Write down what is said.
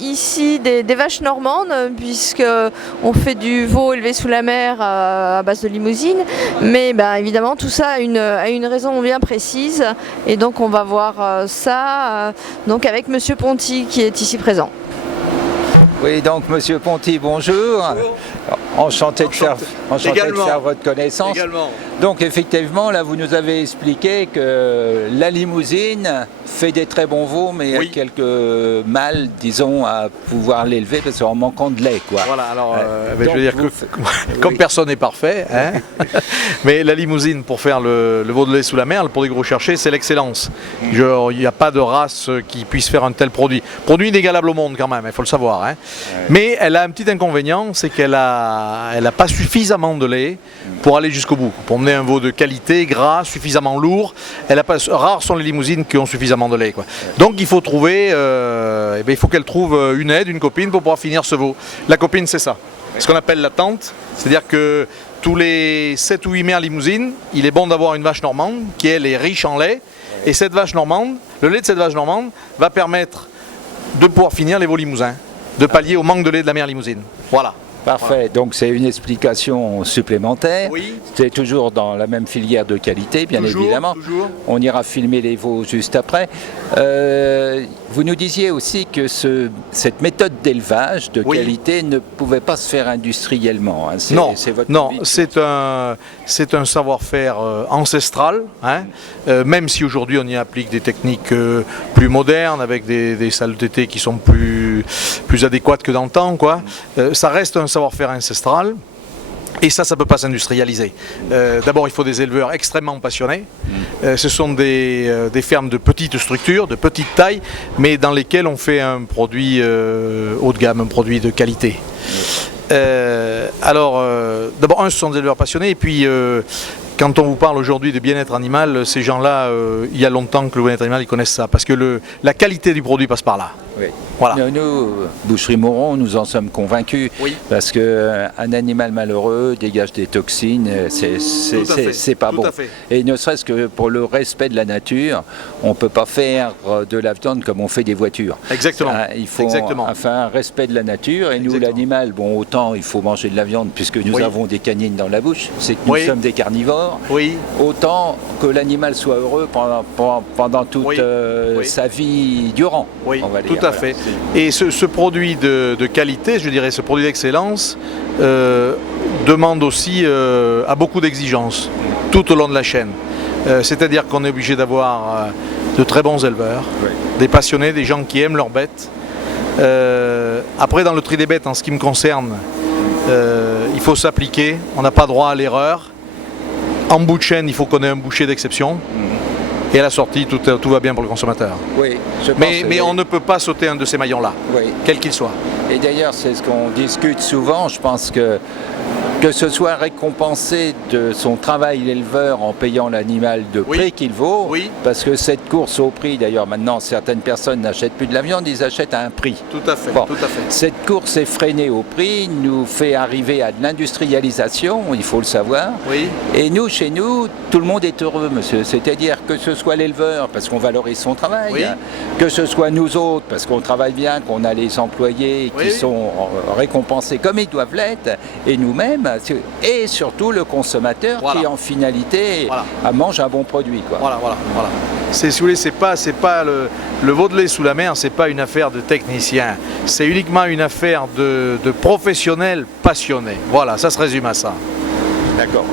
Ici des vaches normandes, puisque on fait du veau élevé sous la mer à base de limousine, mais évidemment tout ça a une raison bien précise, et donc on va voir ça donc avec Monsieur Ponty qui est ici présent. Oui, donc Monsieur Ponty, bonjour. Bonjour. Enchanté de faire votre connaissance. Également. Donc effectivement, là vous nous avez expliqué que la limousine fait des très bons veaux, mais il y a quelques mal, disons, à pouvoir l'élever parce qu'en manquant de lait, quoi. Voilà, alors donc, je veux dire que comme personne n'est parfait, hein, mais la limousine pour faire le veau de lait sous la mer, le produit que vous recherchez, c'est l'excellence. Il n'y a pas de race qui puisse faire un tel produit. Produit inégalable au monde quand même, il faut le savoir. Hein. Mais elle a un petit inconvénient, c'est qu'elle n'a pas suffisamment de lait pour aller jusqu'au bout. Pour mener un veau de qualité, gras, suffisamment lourd, rares sont les limousines qui ont suffisamment de lait, quoi. Donc il faut trouver, il faut qu'elle trouve une aide, une copine pour pouvoir finir ce veau. La copine, c'est ça, ce qu'on appelle la tante, c'est-à-dire que tous les 7 ou 8 mères limousines, il est bon d'avoir une vache normande qui elle est riche en lait, et cette vache normande, le lait de cette vache normande va permettre de pouvoir finir les veaux limousins, de pallier au manque de lait de la mère limousine. Voilà. Parfait, donc c'est une explication supplémentaire. Oui. C'est toujours dans la même filière de qualité, bien évidemment. Toujours. On ira filmer les veaux juste après. Vous nous disiez aussi que cette méthode d'élevage de qualité ne pouvait pas se faire industriellement. Hein. C'est un savoir-faire ancestral, hein. Même si aujourd'hui on y applique des techniques plus modernes, avec des salles de tété qui sont plus adéquates que dans le temps, quoi. Ça reste un savoir-faire ancestral. Et ça ne peut pas s'industrialiser. D'abord, il faut des éleveurs extrêmement passionnés. Ce sont des fermes de petites structures, de petite taille, mais dans lesquelles on fait un produit haut de gamme, un produit de qualité. D'abord, ce sont des éleveurs passionnés, et puis quand on vous parle aujourd'hui de bien-être animal, ces gens-là, il y a longtemps que le bien-être animal, ils connaissent ça, parce que la qualité du produit passe par là. Oui. Voilà. Nous, Boucherie Mauron, nous en sommes convaincus, parce qu'un animal malheureux dégage des toxines, c'est pas bon. Et ne serait-ce que pour le respect de la nature, on ne peut pas faire de la viande comme on fait des voitures. Exactement. Il faut un respect de la nature, et nous, l'animal, bon, autant il faut manger de la viande puisque nous avons des canines dans la bouche, c'est que nous sommes des carnivores, autant que l'animal soit heureux pendant toute sa vie durant. Oui, on va tout dire. à fait. Et ce produit de qualité, je dirais, ce produit d'excellence, demande aussi à beaucoup d'exigences tout au long de la chaîne. C'est-à-dire qu'on est obligé d'avoir de très bons éleveurs, des passionnés, des gens qui aiment leurs bêtes. Après, dans le tri des bêtes, en ce qui me concerne, il faut s'appliquer, on n'a pas droit à l'erreur. En bout de chaîne, il faut qu'on ait un boucher d'exception. Et à la sortie, tout va bien pour le consommateur. Oui, mais on ne peut pas sauter un de ces maillons-là, quel qu'il soit. Et d'ailleurs, c'est ce qu'on discute souvent. Je pense que ce soit récompensé de son travail d'éleveur en payant l'animal de prix qu'il vaut, parce que cette course au prix, d'ailleurs maintenant certaines personnes n'achètent plus de la viande, ils achètent à un prix. Tout à fait, bon, tout à fait. Cette course effrénée au prix nous fait arriver à de l'industrialisation, il faut le savoir. Et nous, chez nous, tout le monde est heureux, monsieur. C'est-à-dire que ce soit l'éleveur, parce qu'on valorise son travail, que ce soit nous autres, parce qu'on travaille bien, qu'on a les employés qui sont récompensés comme ils doivent l'être, et nous-mêmes, et surtout le consommateur qui en finalité mange un bon produit, quoi. Voilà. Si vous voulez, c'est pas le veau de lait sous la mer, c'est pas une affaire de technicien, c'est uniquement une affaire de professionnels passionnés. Voilà, ça se résume à ça. D'accord.